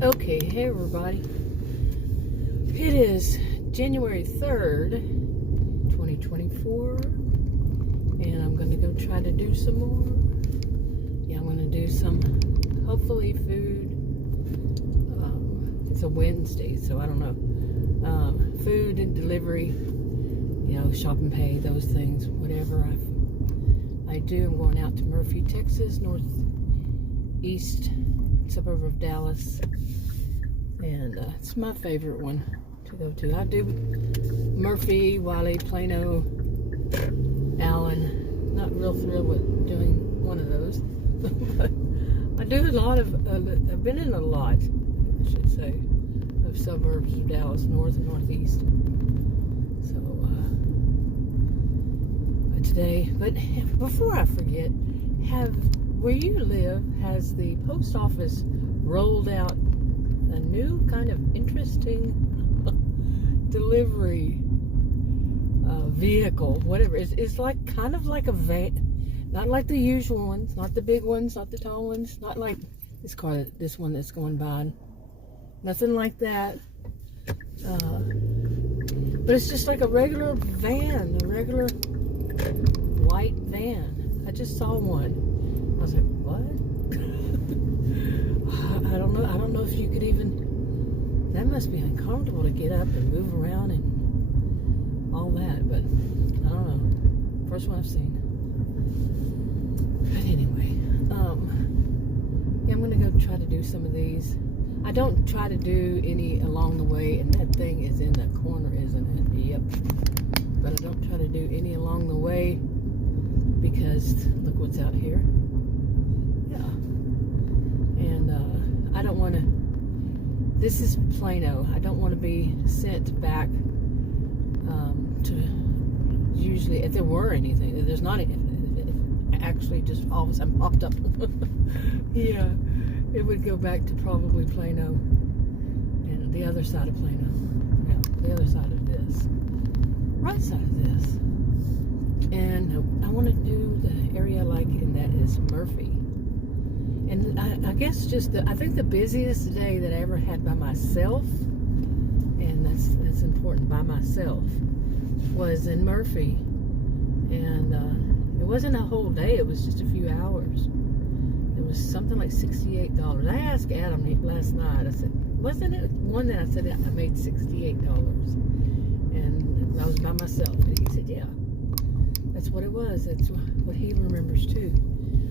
Okay, hey everybody. It is January 3rd, 2024, and I'm going to go try to do some more. Yeah, I'm going to do some, hopefully, food. It's a Wednesday, so I don't know. Food and delivery, shop and pay, those things, whatever I do. I'm going out to Murphy, Texas, northeast suburb of Dallas, and it's my favorite one to go to. I do Murphy, Wiley, Plano, Allen. Not real thrilled with doing one of those, but I do a lot of, I've been in a lot, I should say, of suburbs of Dallas, north and northeast. So, today, but before I forget, where you live, has the post office rolled out a new kind of interesting delivery vehicle, whatever. It's like kind of like a van, not like the usual ones, not the big ones, not the tall ones, not like this one that's going by, nothing like that. But it's just like a regular van, a regular white van. I just saw one. I was like, what? I don't know. I don't know if you could even. That must be uncomfortable to get up and move around and all that. But I don't know. First one I've seen. But anyway, yeah, I'm gonna go try to do some of these. I don't try to do any along the way, and that thing is in the corner, isn't it? Yep. But I don't try to do any along the way because look what's out here. And I don't want to, this is Plano, I don't want to be sent back to, usually, if there were anything, there's not, it actually just all of a sudden popped up. Yeah, it would go back to probably Plano, and the other side of Plano, yeah, the other side of this, right side of this. And I want to do the area I like, and that is Murphy. And I guess I think the busiest day that I ever had by myself, and that's important, by myself, was in Murphy. And it wasn't a whole day, it was just a few hours. It was something like $68. I asked Adam last night, I said, wasn't it one that I said I made $68? And I was by myself. And he said, yeah, that's what it was. That's what he remembers too.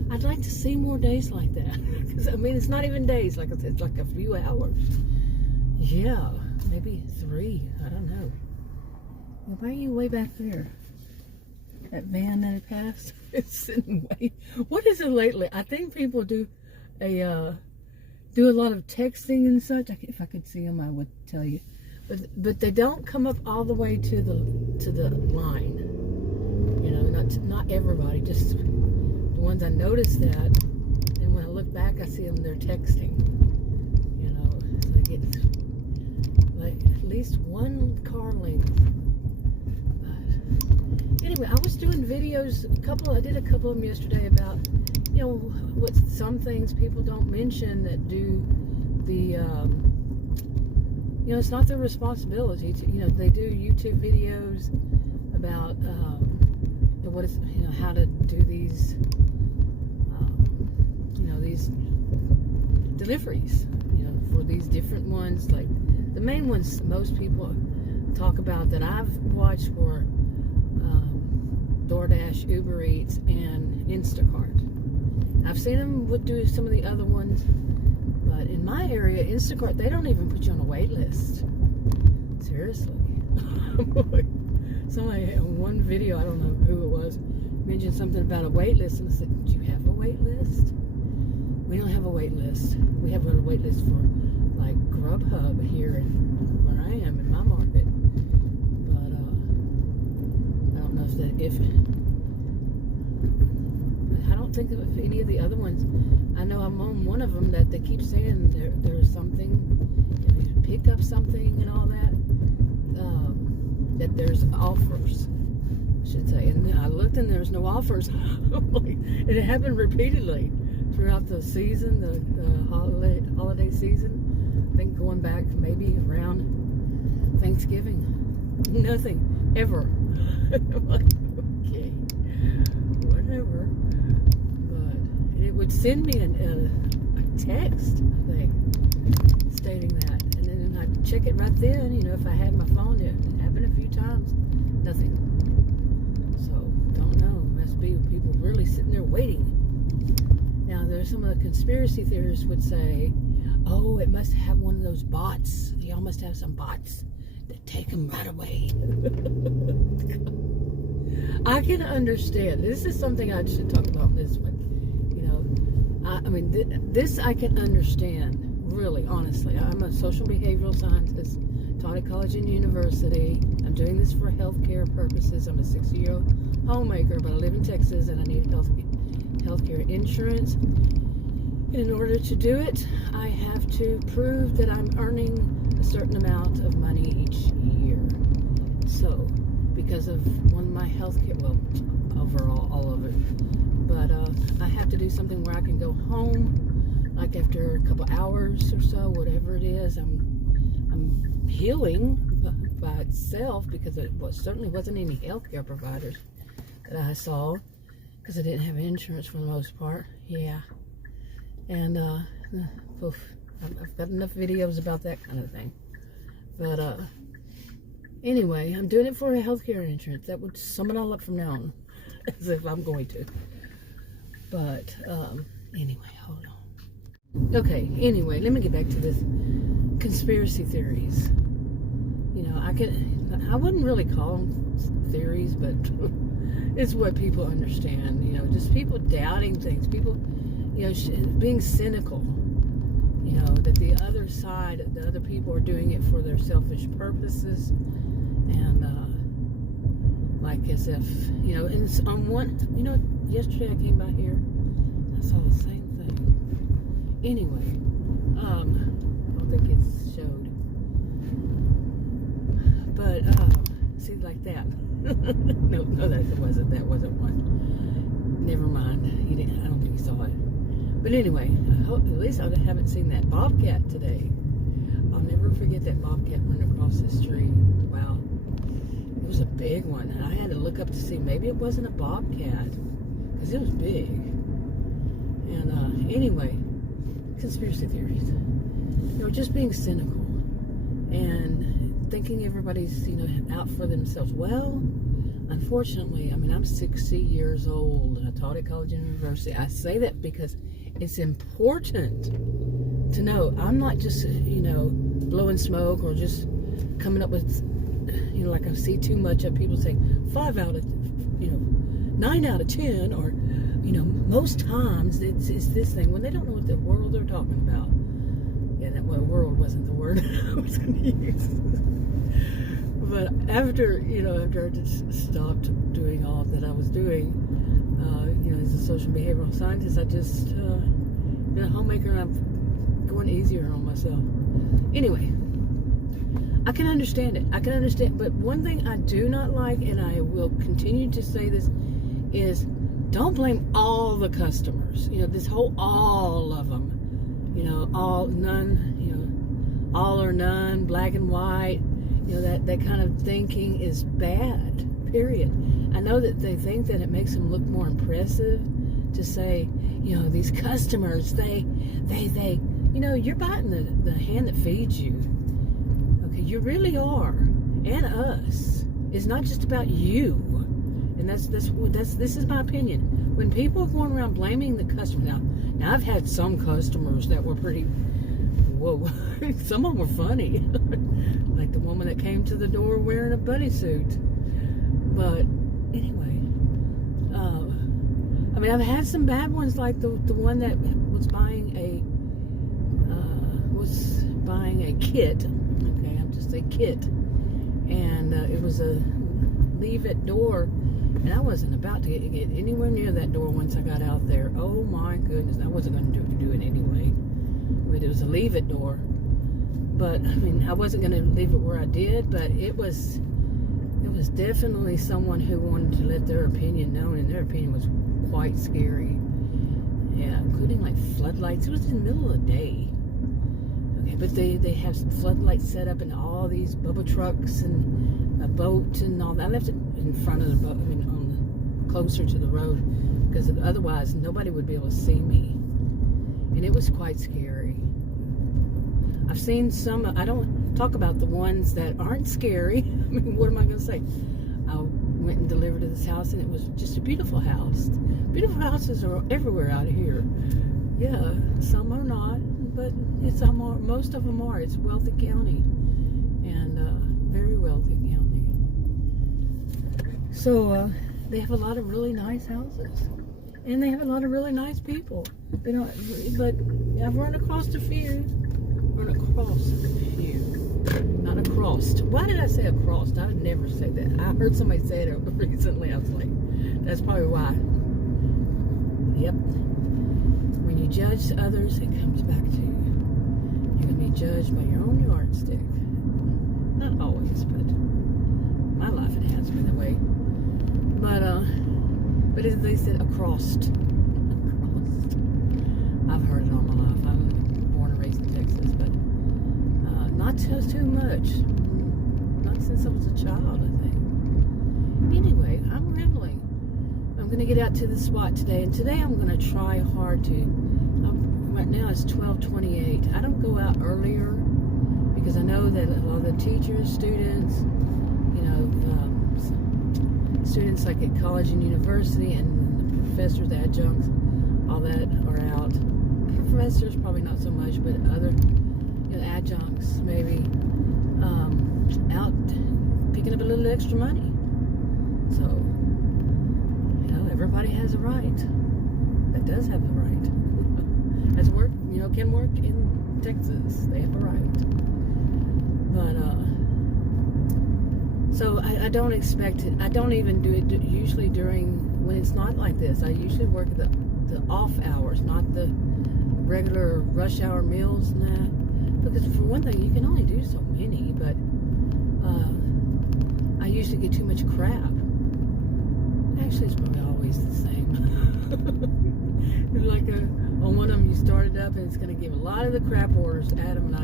I'd like to see more days like that. Because, I mean, it's not even days. Like I said, it's like a few hours. Yeah, maybe 3. I don't know. Well, why are you way back there? That van that had passed? It's sitting way... What is it lately? I think people do a lot of texting and such. If I could see them, I would tell you. But they don't come up all the way to the line. Not everybody, just... The ones I noticed that, and when I look back, I see them, they're texting. So I get like at least one car length. But anyway, I was doing videos, I did a couple of them yesterday about, what some things people don't mention that do the, it's not their responsibility to, they do YouTube videos about, what is, how to do these, these deliveries, for these different ones. Like the main ones most people talk about that I've watched were DoorDash, Uber Eats, and Instacart. I've seen them do some of the other ones, but in my area, Instacart, they don't even put you on a wait list. Seriously. Somebody on one video, I don't know who it was, mentioned something about a wait list, and I said, do you have a wait list? We don't have a wait list. We have a wait list for like Grubhub here where I am in my market. But I don't know if I don't think of any of the other ones. I know I'm on one of them that they keep saying there's something, you pick up something and all that. That there's offers, I should say. And I looked and there's no offers. And it happened repeatedly throughout the season, the holiday season. think going back maybe around Thanksgiving. Nothing. Ever. I'm like, okay. Whatever. But it would send me a text, I think, stating that. And then I'd check it right then, if I had my phone. It happened a few times. Nothing. So, don't know. Must be people really sitting there waiting. Now, there's some of the conspiracy theorists would say, oh, it must have one of those bots. Y'all must have some bots that take them right away. I can understand. This is something I should talk about in this one. This I can understand, really, honestly. I'm a social behavioral scientist, taught at college and university. I'm doing this for healthcare purposes. I'm a 60-year-old homemaker, but I live in Texas and I need healthcare insurance. And in order to do it, I have to prove that I'm earning a certain amount of money each year. So, because of one of my healthcare, well, overall, all of it. But I have to do something where I can go home, like after a couple hours or so, whatever it is. I'm healing by itself because it certainly wasn't any healthcare providers that I saw, because I didn't have insurance for the most part. Yeah. And I've got enough videos about that kind of thing. But anyway, I'm doing it for a healthcare insurance. That would sum it all up from now on, as if I'm going to. But anyway, hold on. Okay, anyway, let me get back to this conspiracy theories. I wouldn't really call them theories, but it's what people understand. Just people doubting things. People, being cynical. That the other side, the other people are doing it for their selfish purposes. And, like as if, and on one, yesterday I came by here, I saw the same thing. Anyway, I don't think it showed. But, see, like that. no, that wasn't one. Never mind. I don't think you saw it. But anyway, at least I haven't seen that bobcat today. I'll never forget that bobcat running across the street. Wow. It was a big one. And I had to look up to see. Maybe it wasn't a bobcat, because it was big. And anyway, conspiracy theories. Just being cynical. And thinking everybody's, out for themselves. Well, unfortunately, I'm 60 years old. I taught at college and university. I say that because it's important to know I'm not just, blowing smoke or just coming up with, like I see too much of people saying 9 out of 10, or, most times it's this thing, when they don't know what the world they're talking about. Yeah, that world wasn't the word I was going to use. But after I just stopped doing all that I was doing, as a social behavioral scientist, I just, been a homemaker, and I'm going easier on myself. Anyway, I can understand it. But one thing I do not like, and I will continue to say this, is don't blame all the customers. This whole all of them. All, none, all or none, black and white. That kind of thinking is bad, period. I know that they think that it makes them look more impressive to say, these customers, they, you're biting the hand that feeds you. Okay, you really are. And us. It's not just about you. And this is my opinion. When people are going around blaming the customer, now I've had some customers that were pretty, whoa, some of them were funny. Like the woman that came to the door wearing a bunny suit. But anyway, I've had some bad ones, like the one that was buying a kit. Okay, I'll just say kit, and it was a leave it door, and I wasn't about to get anywhere near that door once I got out there. Oh my goodness, I wasn't going to do it anyway. But it was a leave it door. But I wasn't going to leave it where I did, but it was definitely someone who wanted to let their opinion known, and their opinion was quite scary. Yeah, including like floodlights. It was in the middle of the day. Okay, but they have floodlights set up and all these bubble trucks and a boat and all that. I left it in front of the boat, closer to the road, because otherwise nobody would be able to see me. And it was quite scary. I've seen some, I don't talk about the ones that aren't scary. What am I going to say? I went and delivered to this house, and it was just a beautiful house. Beautiful houses are everywhere out here. Yeah, some are not, but most of them are. It's wealthy county, and very wealthy county. So they have a lot of really nice houses, and they have a lot of really nice people. They don't, but I've run across a few. Not across. Why did I say across? I would never say that. I heard somebody say it recently. I was like, that's probably why. Yep. When you judge others, it comes back to you. You're going to be judged by your own yardstick. Not always, but my life it has been that way. But as they said, across. I've heard it all my life. I was born and raised in Texas, but not too much. Not since I was a child, I think. Anyway, I'm rambling. I'm going to get out to the spot today, and today I'm going to try hard to. Right now it's 12:28. I don't go out earlier because I know that a lot of the teachers, students, students like at college and university, and the professors, the adjuncts, all that are out. Professors probably not so much, but other adjuncts maybe out picking up a little extra money. So everybody has a right. That does have the right. Has work, can work in Texas. They have a right. But so I don't expect it. I don't even do it usually when it's not like this. I usually work the off hours, not the regular rush hour meals and that. Because for one thing, you can only do so many, but I usually get too much crap. Actually, it's probably always the same. Like on one of them, you started up, and it's going to give a lot of the crap orders. Adam and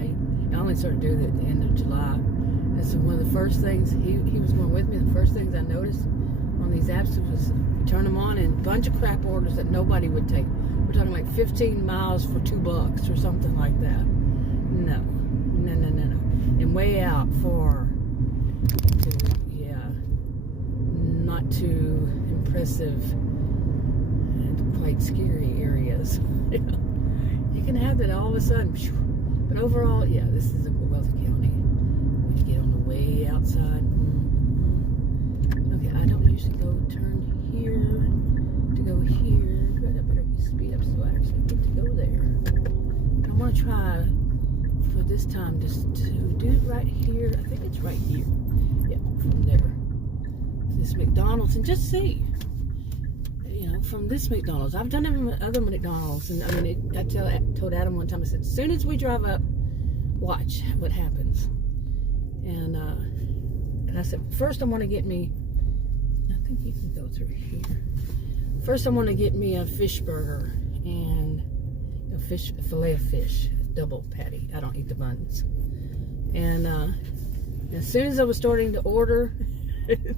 I only started doing it at the end of July. And so one of the first things, he was going with me, the first things I noticed on these apps was you turn them on and a bunch of crap orders that nobody would take. We're talking like 15 miles for $2 or something like that. No. And way out far to, not too impressive and quite scary areas. You can have that all of a sudden. But overall, this is a wealthy county. When you get on the way outside. Okay, I don't usually turn here to go here, but I better speed up so I actually get to go there. I want to try for this time just to do it right here. I think it's right here. Yeah, from there. This McDonald's, and just see. From this McDonald's. I've done it in other McDonald's, and I told Adam one time, I said, as soon as we drive up, watch what happens. And I said, first I want to get me, I think you can go through here. First I want to get me a fish burger and a fillet of fish, double patty. I don't eat the buns. And as soon as I was starting to order, bing,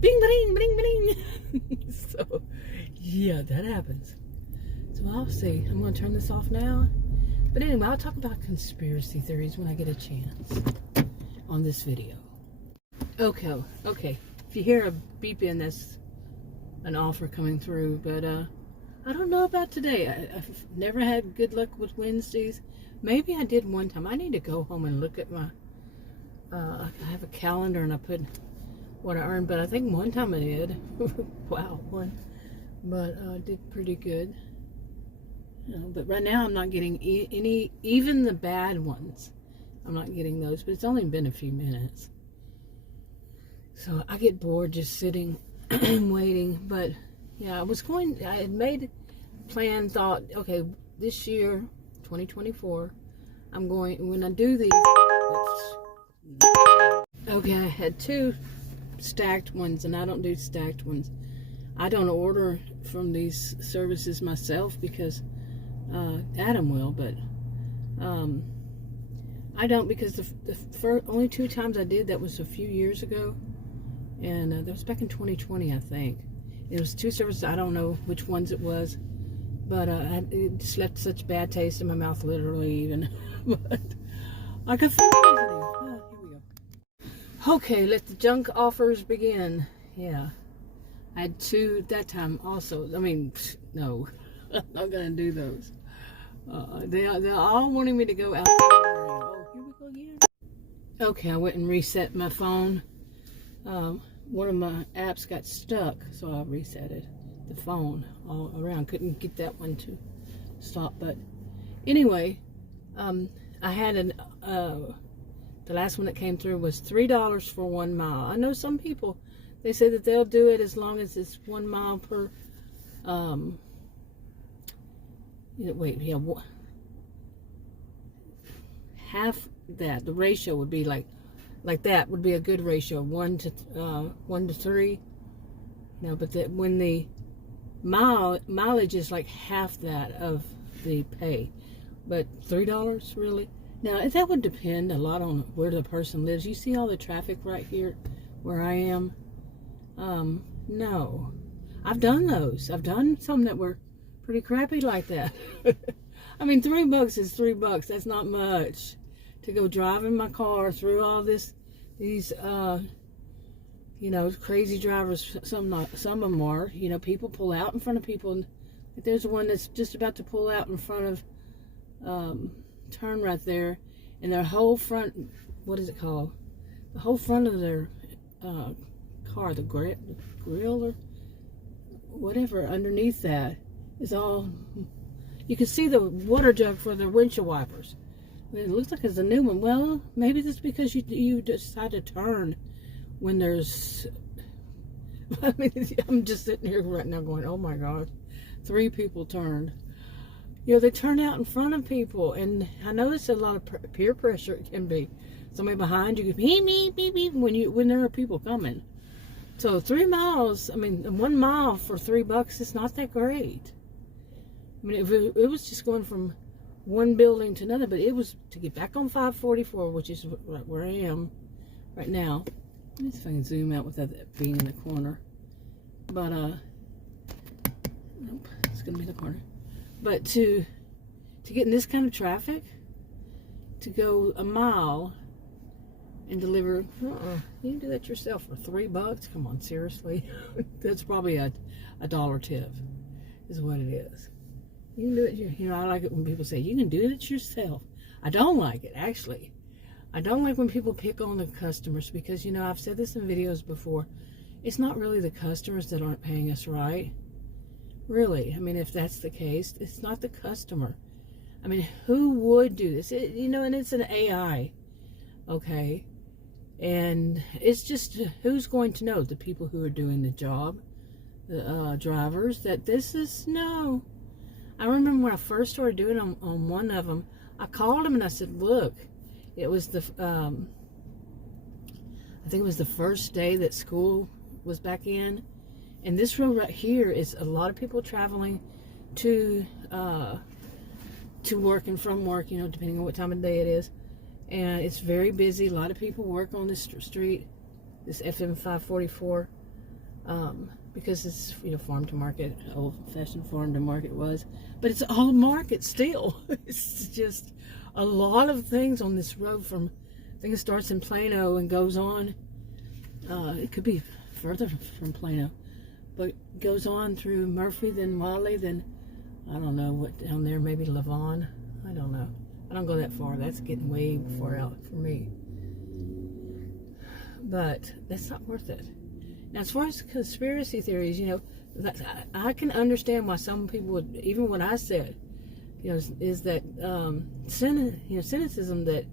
bing, bing, bing. So, that happens. So I'll see. I'm going to turn this off now. But anyway, I'll talk about conspiracy theories when I get a chance on this video. Okay. If you hear a beep in, that's an offer coming through. But I don't know about today. I've never had good luck with Wednesdays. Maybe I did one time. I need to go home and look at my... I have a calendar and I put what I earned, but I think one time I did. Wow, one. But I did pretty good. But right now I'm not getting any, even the bad ones. I'm not getting those, but it's only been a few minutes. So I get bored just sitting and waiting. But I had made a plan, thought, okay, this year, 2024, when I do these, okay, I had 2 stacked ones, and I don't do stacked ones. I don't order from these services myself because Adam will, but I don't, because the only 2 times I did that was a few years ago, and that was back in 2020, I think. It was 2 services. I don't know which ones it was, but it just left such bad taste in my mouth, literally, even. But I could feel it. Oh, here we go. Okay, let the junk offers begin. Yeah, I had 2 that time also. I mean, no, I'm not gonna do those. They're all wanting me to go outside. Oh, here we go again. Okay, I went and reset my phone. One of my apps got stuck, so I reset the phone all around. Couldn't get that one to stop, but anyway, I had the last one that came through was $3 for 1 mile. I know some people, they say that they'll do it as long as it's 1 mile per, half that. The ratio would be like that would be a good ratio, 1 to 3. But when the mileage is like half that of the pay, but $3 really. Now that would depend a lot on where the person lives. You see all the traffic right here where I am. No, I've done those. I've done some that were pretty crappy like that. I mean, $3 is $3. That's not much to go driving my car through all these crazy drivers. Some of them are. People pull out in front of people, and there's one that's just about to pull out in front of turn right there, and their whole front, what is it called? The whole front of their car, the grill or whatever underneath that is all. You can see the water jug for their windshield wipers. It looks like it's a new one. Well, maybe that's because you decide to turn when there's. I mean, I'm just sitting here right now going, "Oh my God, 3 people turned." They turn out in front of people, and I notice a lot of peer pressure. It can be somebody behind you, beep, beep, beep, beep, when there are people coming. So 3 miles. I mean, 1 mile for $3 is not that great. I mean, if it was just going from one building to another, but it was to get back on 544, which is right where I am right now. Let me see if I can zoom out without that being in the corner. But nope, it's gonna be in the corner. But to get in this kind of traffic, to go a mile and deliver, you can do that yourself for $3. Come on, seriously. That's probably a dollar tip, is what it is. You can do it. I like it when people say you can do it yourself. I don't like it, actually. I don't like when people pick on the customers, because I've said this in videos before. It's not really the customers that aren't paying us right. Really, I mean, if that's the case, it's not the customer. I mean, who would do this? And it's an AI, okay? And it's just, who's going to know? The people who are doing the job, the drivers, that this is, no. I remember when I first started doing it on one of them, I called him and I said, look, it was I think it was the first day that school was back in. And this road right here is a lot of people traveling to work and from work, depending on what time of day it is. And it's very busy. A lot of people work on this street, this FM 544, because it's, farm to market, old-fashioned farm to market was. But it's all market still. It's just a lot of things on this road from, I think it starts in Plano and goes on. It could be further from Plano. But goes on through Murphy, then Wally, then I don't know what down there, maybe Lavon. I don't know. I don't go that far. That's getting way far out for me. But that's not worth it. Now, as far as conspiracy theories, I can understand why some people would, even what I said, is that cynicism that,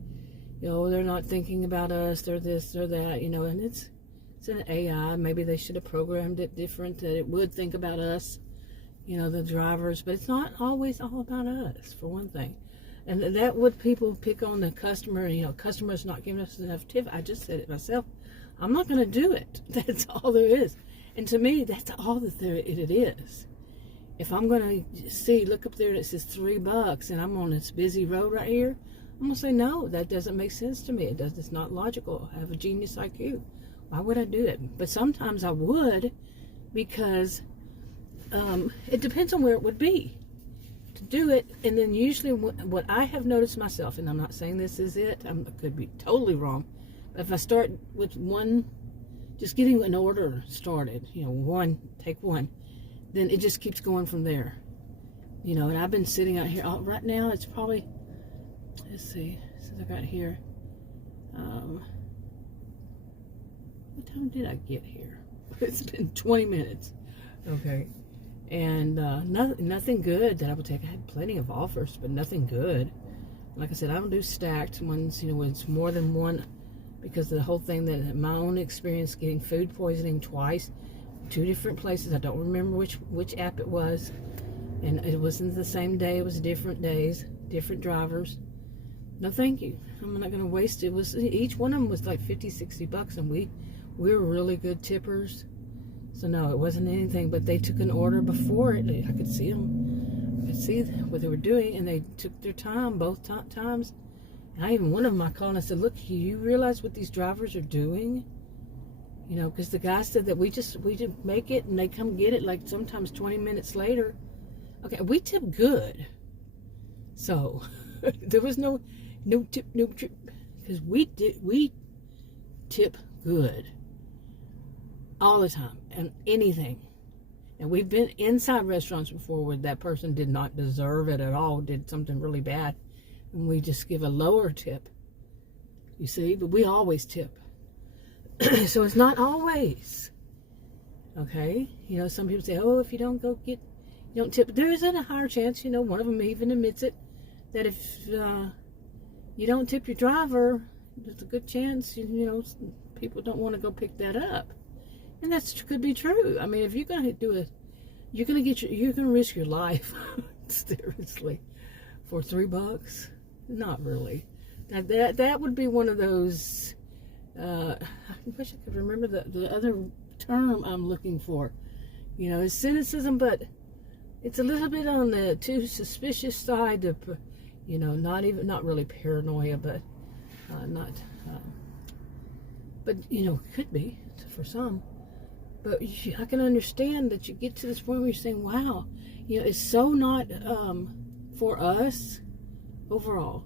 they're not thinking about us, they're this, they're that, and it's an AI. Maybe they should have programmed it different, that it would think about us, the drivers. But it's not always all about us, for one thing. And that would people pick on the customer, customers not giving us enough tip. I just said it myself. I'm not going to do it. That's all there is. And to me, that's all that it is. If I'm going to look up there and it says $3 and I'm on this busy road right here, I'm gonna say no. That doesn't make sense to me. It's not logical. I have a genius IQ. Why would I do it? But sometimes I would, because it depends on where it would be to do it. And then usually what I have noticed myself, and I'm not saying this is it, I could be totally wrong, but if I start with one, just getting an order started, take one, then it just keeps going from there. And I've been sitting out here right now. It's probably, let's see, since I got here, what time did I get here? It's been 20 minutes. Okay. And nothing good that I would take. I had plenty of offers, but nothing good. Like I said, I don't do stacked ones, when it's more than one, because the whole thing, that my own experience getting food poisoning twice, 2 different places. I don't remember which app it was. And it wasn't the same day. It was different days, different drivers. No, thank you. I'm not going to waste it. Each one of them was like $50-$60, and we were really good tippers. So no, it wasn't anything. But they took an order before it. I could see them. I could see what they were doing, and they took their time both times. And one of them I called and I said, "Look, you realize what these drivers are doing?" Because the guy said that we just make it, and they come get it like sometimes 20 minutes later. Okay, we tip good. So there was no tip, because we tip good all the time, and anything. And we've been inside restaurants before where that person did not deserve it at all, did something really bad, and we just give a lower tip. You see, but we always tip. So it's not always. Okay, some people say, "Oh, if you don't you don't tip." There is a higher chance, one of them even admits it, that if you don't tip your driver, there's a good chance, people don't want to go pick that up. And that could be true. I mean, if you're going to do it, you're going to risk your life, seriously, for $3? Not really. That would be one of those, I wish I could remember the other term I'm looking for. It's cynicism, but it's a little bit on the too suspicious side of, not really paranoia, but could be for some. But I can understand that you get to this point where you're saying, wow, it's so not for us overall.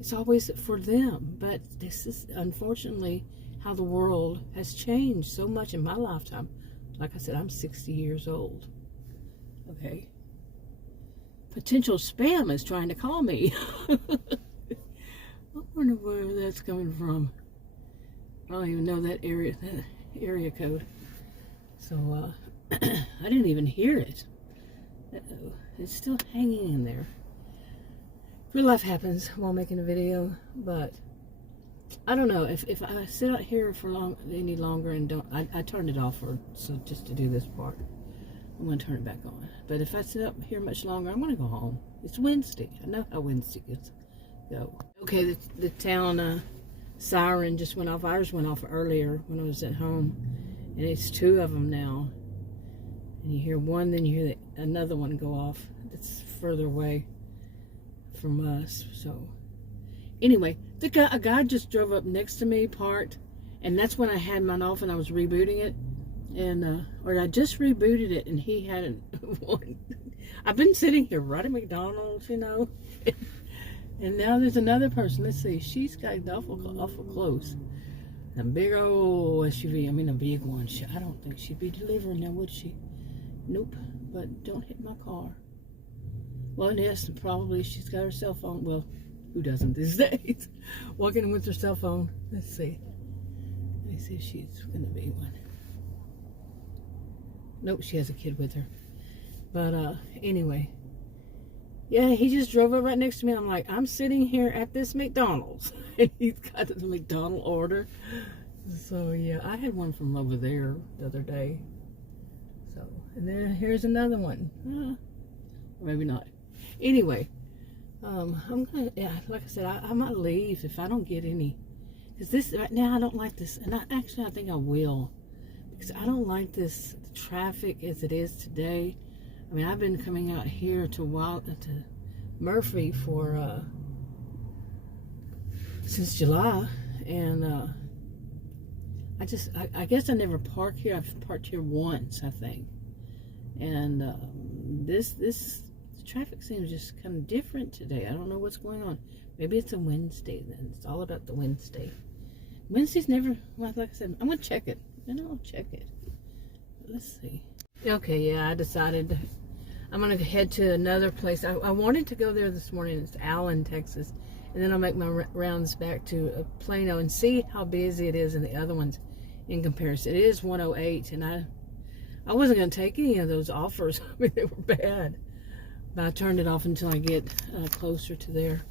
It's always for them. But this is unfortunately how the world has changed so much in my lifetime. Like I said, I'm 60 years old. Okay. Potential spam is trying to call me. I wonder where that's coming from. I don't even know that area code. So I didn't even hear it. Uh-oh. It's still hanging in there. Real life happens while making a video, but I don't know if I sit out here for any longer and don't. I turned it off just to do this part. I'm going to turn it back on. But if I sit up here much longer, I'm going to go home. It's Wednesday. I know how Wednesdays go. Okay, the town siren just went off. Ours went off earlier when I was at home. And it's 2 of them now. And you hear one, then you hear another one go off. It's further away from us. So, anyway, a guy just drove up next to me, parked. And that's when I had mine off and I was rebooting it. And, or I just rebooted it and he had one. I've been sitting here right at McDonald's, And now there's another person. Let's see. She's got awful close. A big old SUV. I mean, a big one. I don't think she'd be delivering now, would she? Nope. But don't hit my car. Well, yes, probably she's got her cell phone. Well, who doesn't these days? Walking in with her cell phone. Let's see. Let me see if she's going to be one. Nope, she has a kid with her. But anyway. Yeah, he just drove up right next to me. I'm like, I'm sitting here at this McDonald's. And he's got the McDonald's order. So, yeah, I had one from over there the other day. So, and then here's another one. Or maybe not. Anyway, I'm going to, like I said, I might leave if I don't get any. Because this, right now, I don't like this. And I think I will. Because I don't like this traffic as it is today. I mean, I've been coming out here to Murphy for since July, and I guess I never park here. I've parked here once, I think, and this traffic seems just kind of different today. I don't know what's going on. Maybe it's a Wednesday then. It's all about the Wednesday. Wednesday's never, well, like I said, I'm gonna check it. And I'll check it. Let's see. Okay, yeah, I decided I'm gonna head to another place. I wanted to go there this morning. It's Allen, Texas, and then I'll make my rounds back to Plano and see how busy it is in the other ones in comparison. It is 108, and I wasn't gonna take any of those offers. I mean, they were bad, but I turned it off until I get closer to there.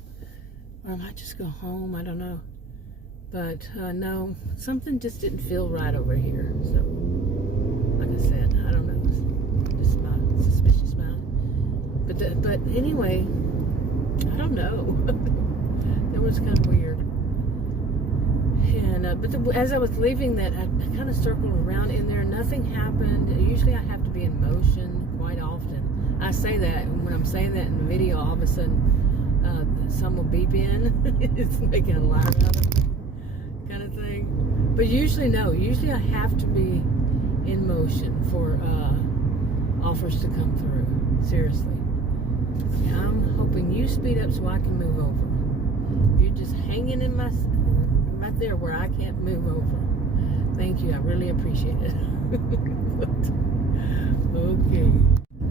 Or I might just go home. I don't know. But no, something just didn't feel right over here. So, like I said, I don't know. It's just my suspicious mind. But anyway, I don't know. That was kind of weird. And but as I was leaving that, I kind of circled around in there. Nothing happened. Usually, I have to be in motion quite often. I say that, and when I'm saying that in the video, all of a sudden, some will beep in. It's making a alarm out of it, kind of thing. But usually, no. Usually, I have to be in motion for offers to come through. Seriously. Yeah, I'm hoping you speed up so I can move over. You're just hanging in my right there where I can't move over. Thank you. I really appreciate it.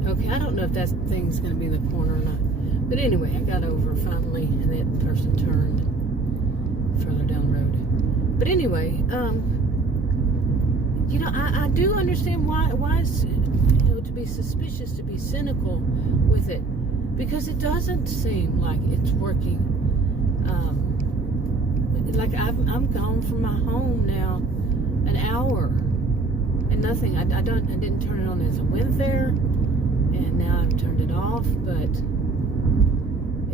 Okay, I don't know if that thing's going to be in the corner or not. But anyway, I got over finally, and that person turned further down the road. But anyway, you know, I do understand why it's, you know, to be suspicious, to be cynical with it, because it doesn't seem like it's working. Like I'm gone from my home now an hour and nothing. I didn't turn it on as I went there, and now I've turned it off, but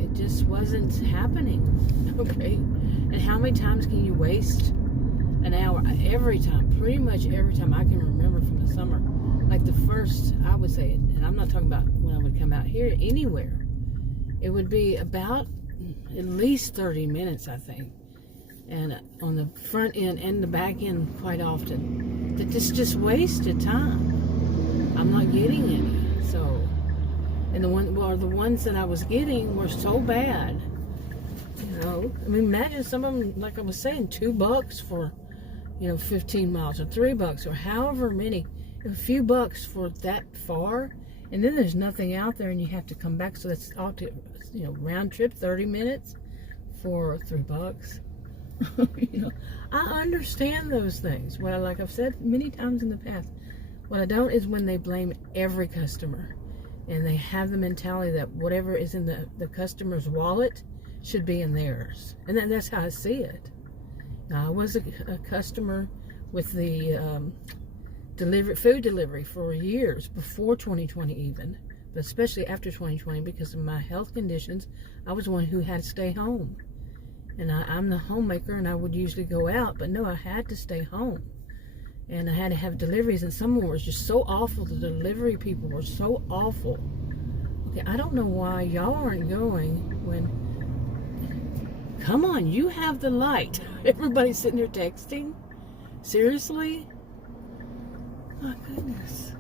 it just wasn't happening. Okay, and how many times can you waste an hour? Every time, pretty much every time I can remember from the summer. Like the first, I would say, and I'm not talking about when I would come out here, anywhere. It would be about at least 30 minutes, I think. And on the front end and the back end quite often. That just wasted time. I'm not getting any. So, and the ones that I was getting were so bad. You know, I mean, imagine some of them, like I was saying, $2 for, you know, 15 miles, or $3, or however many, a few bucks for that far, and then there's nothing out there, and you have to come back. So that's all to, you know, round trip 30 minutes for $3. You know, I understand those things. Well, like I've said many times in the past, what I don't is when they blame every customer, and they have the mentality that whatever is in the customer's wallet should be in theirs, and that's how I see it. Now, I was a customer with the food delivery for years before 2020 even, but especially after 2020 because of my health conditions. I was one who had to stay home, and I'm the homemaker, and I would usually go out, but no, I had to stay home, and I had to have deliveries, and some of them were just so awful. The delivery people were so awful. Okay, I don't know why y'all aren't going when. Come on, you have the light. Everybody's sitting there texting. Seriously? My goodness.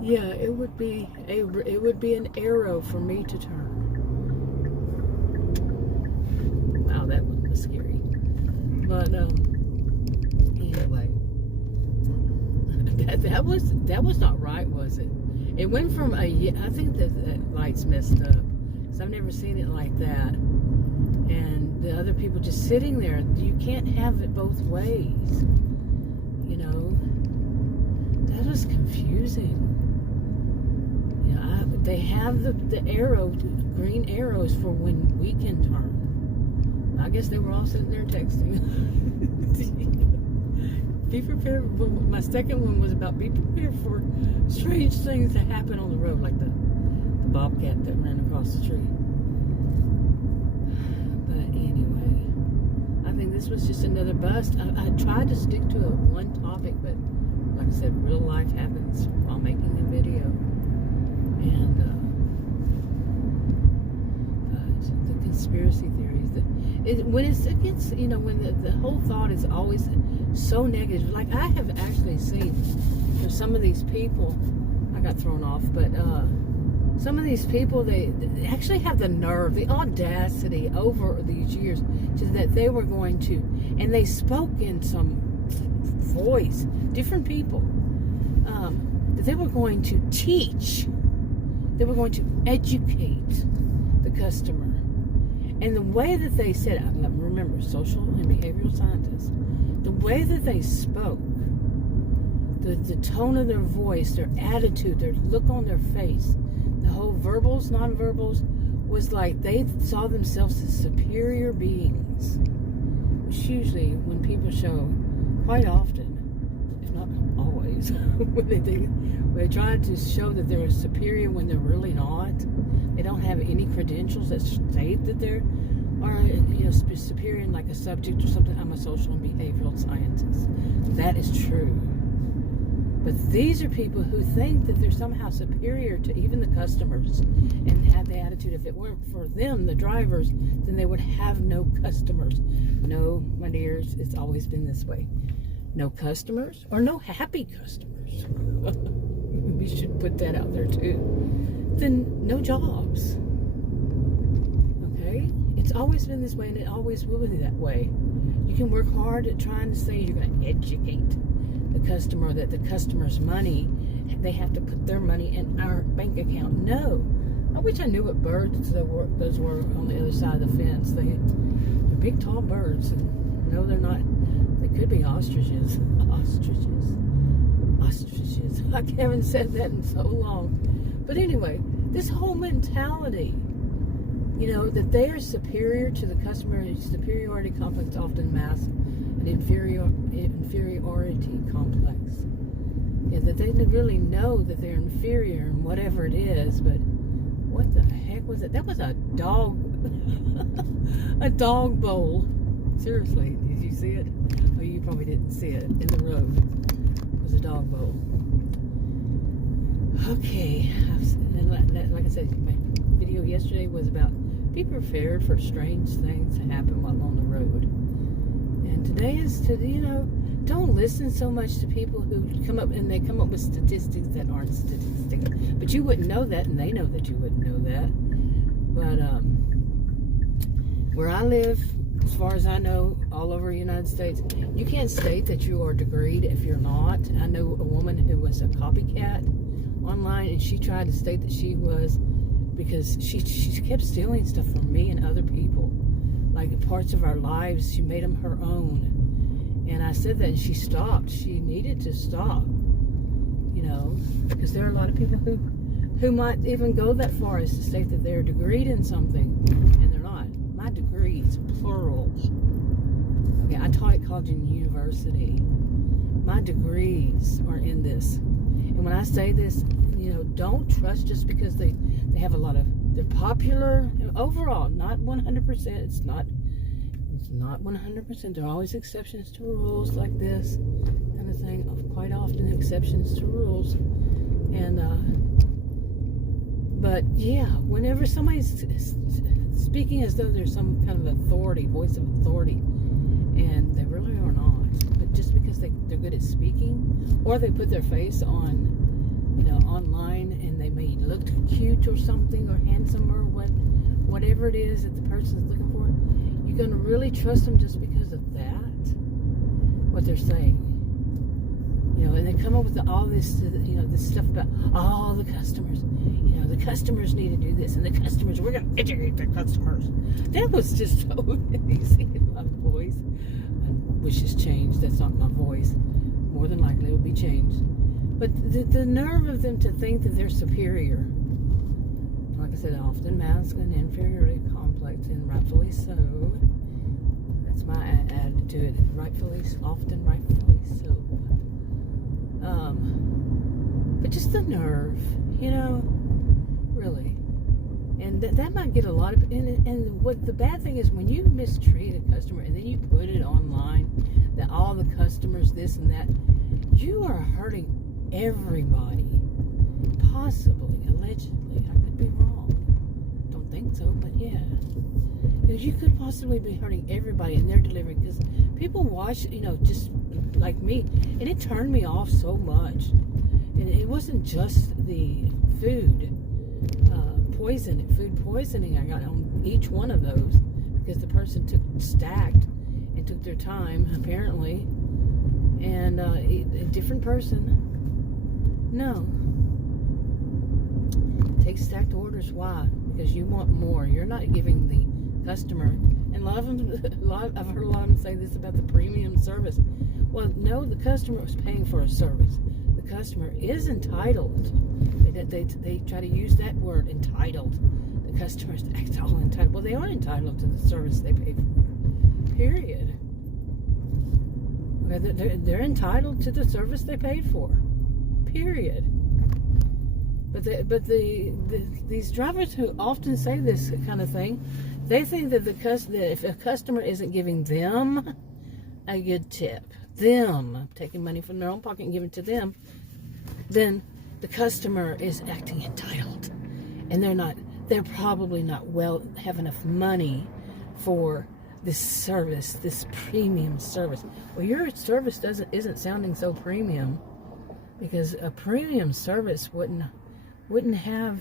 Yeah, it would be an arrow for me to turn. Wow, that one was scary. But anyway, that was not right, was it? It went from I think that light's messed up. So I've never seen it like that. And the other people just sitting there. You can't have it both ways. You know, that was confusing. You know, they have the green arrows for when we can turn. I guess they were all sitting there texting. Be prepared. My second one was about be prepared for strange things that happen on the road, like the bobcat that ran across the street. But anyway, I think this was just another bust. I tried to stick to one topic, but like I said, real life happens while making the video. And but the conspiracy theories, when it's against, when the whole thought is always so negative. Like I have actually seen some of these people, I got thrown off, but some of these people, they actually have the nerve, the audacity over these years that they were going to, and they spoke in some voice, different people, that they were going to teach, they were going to educate the customer. And the way that they said, remember, social and behavioral scientists, the way that they spoke, the tone of their voice, their attitude, their look on their face, the whole verbals, nonverbals, was like they saw themselves as superior beings. Which usually, when people show, quite often, if not always, when they try to show that they're superior when they're really not. They don't have any credentials that state that they're superior in like a subject or something. I'm a social and behavioral scientist. That is true. But these are people who think that they're somehow superior to even the customers and have the attitude, if it weren't for them, the drivers, then they would have no customers. No, my dears, it's always been this way. No customers or no happy customers. We should put that out there too. Then no jobs. Okay? It's always been this way, and it always will be that way. You can work hard at trying to say you're going to educate the customer, that the customer's money, they have to put their money in our bank account. No. I wish I knew what birds those were on the other side of the fence. They're big, tall birds. And no, they're not. They could be ostriches. Ostriches. I haven't said that in so long. But anyway, this whole mentality, that they are superior to the customer, superiority complex often masks an inferiority complex. Yeah, that they really know that they're inferior in whatever it is, but what the heck was it? That was a dog, a dog bowl. Seriously, did you see it? Oh, you probably didn't see it in the road. It was a dog bowl. Okay, and like I said, my video yesterday was about be prepared for strange things to happen while on the road. And today is to, don't listen so much to people who come up with statistics that aren't statistics. But you wouldn't know that, and they know that you wouldn't know that. But where I live, as far as I know, all over the United States, you can't state that you are degreed if you're not. I know a woman who was a copycat online, and she tried to state that she was, because she kept stealing stuff from me and other people, like parts of our lives. She made them her own, and I said that, and she stopped. She needed to stop, because there are a lot of people who might even go that far as to state that they're degreed in something, and they're not. My degrees, plural. Okay, I taught at college and university. My degrees are in this. And when I say this, don't trust just because they have a lot of, they're popular overall, not 100%. It's not 100%. There are always exceptions to rules like this kind of thing. Quite often exceptions to rules. And, but yeah, whenever somebody's speaking as though there's some kind of authority, voice of authority, and they really are not, but just because they're good at speaking, or they put their face on, online, and they may look cute or something, or handsome, or whatever it is that the person's looking for, you're going to really trust them just because of that, what they're saying. And they come up with all this, this stuff about all the customers. The customers need to do this, and the customers, we're going to educate the customers. That was just so easy in my voice. I wish it's changed. That's not my voice. More than likely, it will be changed. But the nerve of them to think that they're superior. Like I said, often mask an inferiority complex, and rightfully so. That's my attitude. Often rightfully so. But just the nerve, really. And that might get a lot of, and what the bad thing is, when you mistreat a customer and then you put it online, that all the customers this and that, you are hurting everybody. Possibly, allegedly. I could be wrong. Don't think so, but yeah. Because you could possibly be hurting everybody in their delivery. Because people watch, just like me, and it turned me off so much. And it wasn't just the food food poisoning I got on each one of those, because the person stacked and took their time, apparently. And a different person, no. Take stacked orders. Why? Because you want more. You're not giving the customer. And I've heard a lot of them say this about the premium service. Well, no, the customer was paying for a service. The customer is entitled. They try to use that word, entitled. The customer's all entitled. Well, they are entitled to the service they pay for. Period. Okay, they're entitled to the service they paid for. Period. But these drivers who often say this kind of thing, they think that if a customer isn't giving them a good tip, them taking money from their own pocket and giving it to them, then the customer is acting entitled, and they're probably not have enough money for this service, this premium service. Well, your service isn't sounding so premium, because a premium service wouldn't have,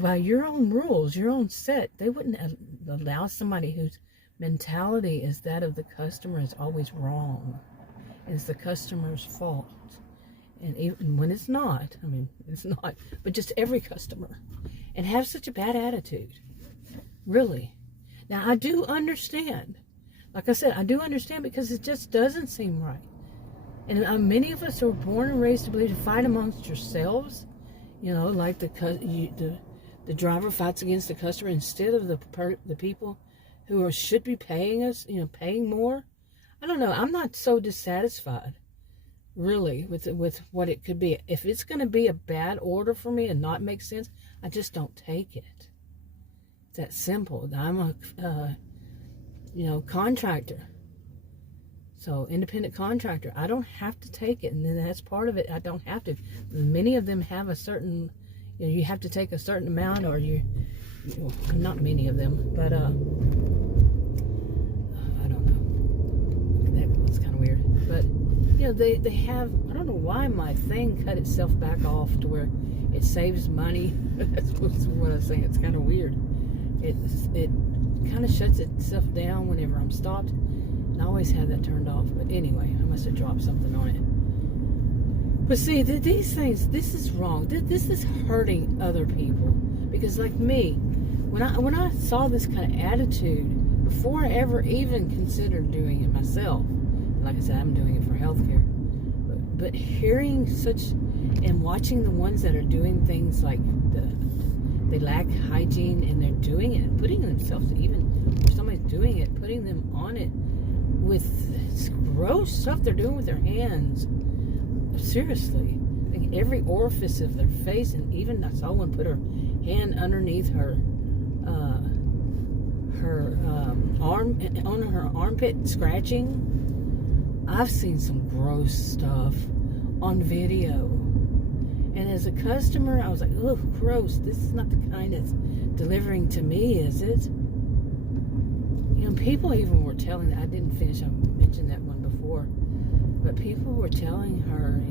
by your own rules, your own set, they wouldn't allow somebody whose mentality is that of the customer is always wrong. It's the customer's fault. And even when it's not, it's not, but just every customer, and have such a bad attitude. Really. Now, I do understand. Like I said, I do understand, because it just doesn't seem right. And many of us are born and raised to believe to fight amongst yourselves. Like the driver fights against the customer instead of the people who should be paying us, paying more. I don't know. I'm not so dissatisfied, really, with what it could be. If it's going to be a bad order for me and not make sense, I just don't take it. It's that simple. I'm a contractor. So, independent contractor. I don't have to take it, and then that's part of it. I don't have to. Many of them have a certain, you have to take a certain amount, or not many of them, but I don't know. That was kind of weird. But, they have, I don't know why my thing cut itself back off to where it saves money. That's what I was saying. It's kind of weird. It kind of shuts itself down whenever I'm stopped. And I always have that turned off. But anyway, I must have dropped something on it. But see, these things, this is wrong. This is hurting other people. Because like me, when I saw this kind of attitude, before I ever even considered doing it myself, like I said, I'm doing it for healthcare. But hearing such, and watching the ones that are doing things like they lack hygiene, and they're doing it, putting themselves, even if somebody's doing it, putting them on it with this gross stuff they're doing with their hands. Seriously, like every orifice of their face, and even I saw one put her hand underneath her arm, on her armpit, scratching. I've seen some gross stuff on video, and as a customer, I was like, "Oh, gross! This is not the kind that's delivering to me, is it?" People even were telling, I didn't finish, I mentioned that one before, but people were telling her,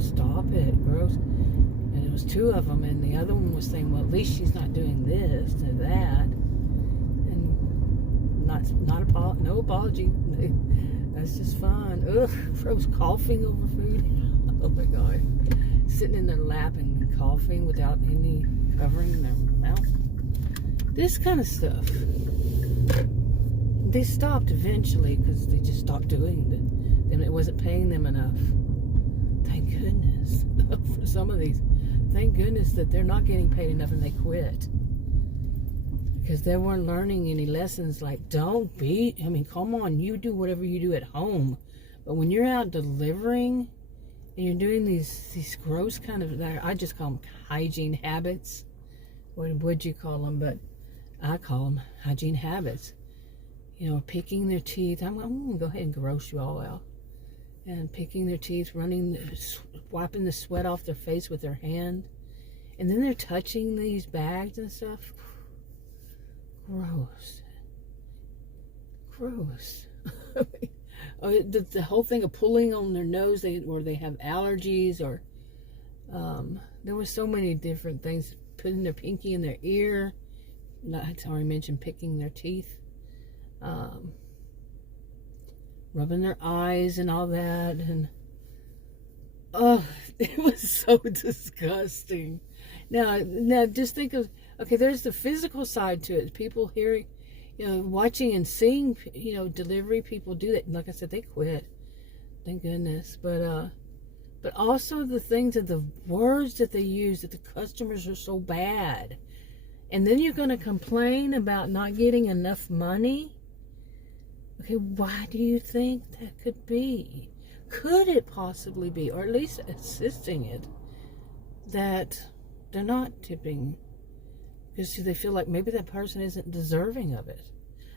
stop it, gross. And it was two of them, and the other one was saying, well, at least she's not doing this and that. And no apology. That's just fine. Ugh, gross, coughing over food. Oh my God. Sitting in their lap and coughing without any covering in their mouth. This kind of stuff. They stopped eventually because they just stopped doing it. And it wasn't paying them enough. Thank goodness for some of these. Thank goodness that they're not getting paid enough and they quit. Because they weren't learning any lessons like, come on, you do whatever you do at home. But when you're out delivering and you're doing these gross kind of, I just call them hygiene habits. What would you call them? But I call them hygiene habits. Picking their teeth. I'm going to go ahead and gross you all out. And picking their teeth, wiping the sweat off their face with their hand. And then they're touching these bags and stuff. Gross. Or the whole thing of pulling on their nose, or they have allergies, or there were so many different things. Putting their pinky in their ear. I already mentioned picking their teeth. Rubbing their eyes and all that. And oh, it was so disgusting. Now just think of, okay, there's the physical side to it. People hearing, watching and seeing, delivery people do that. And like I said, they quit. Thank goodness. But also the things of the words that they use, that the customers are so bad. And then you're going to complain about not getting enough money? Okay, why do you think that could be? Could it possibly be, or at least assisting it, that they're not tipping because they feel like maybe that person isn't deserving of it?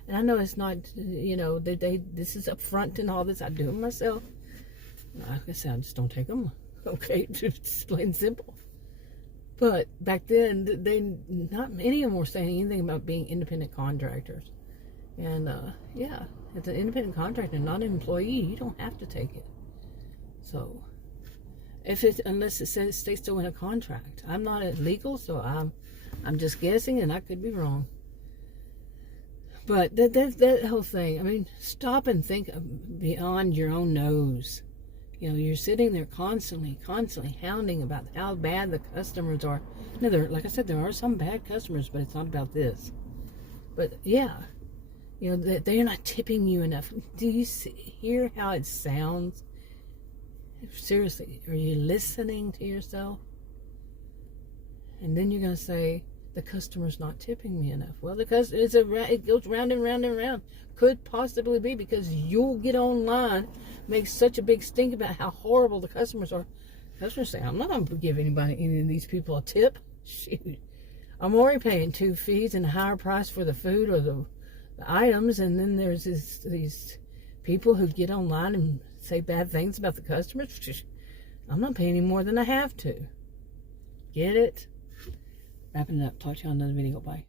And I know it's not, this is upfront and all this. I do it myself. Like I said, I just don't take them. Okay, it's plain and simple. But back then, not many of them were saying anything about being independent contractors. And yeah, as an independent contractor, not an employee, you don't have to take it. So, unless it says stay still in a contract. I'm not legal, so I'm just guessing, and I could be wrong. But that whole thing, I mean, stop and think beyond your own nose. You're sitting there constantly hounding about how bad the customers are. Now, like I said, there are some bad customers, but it's not about this. But yeah, they're not tipping you enough. Do you hear how it sounds? Seriously, are you listening to yourself? And then you're going to say, the customer's not tipping me enough. Well, because it goes round and round and round. Could possibly be because you'll get online, make such a big stink about how horrible the customers are. Customers say, I'm not going to give any of these people a tip. Shoot. I'm already paying 2 fees and a higher price for the food or the items, and then there's these people who get online and say bad things about the customers. I'm not paying any more than I have to. Get it? Wrapping it up. Talk to you on another video. Bye.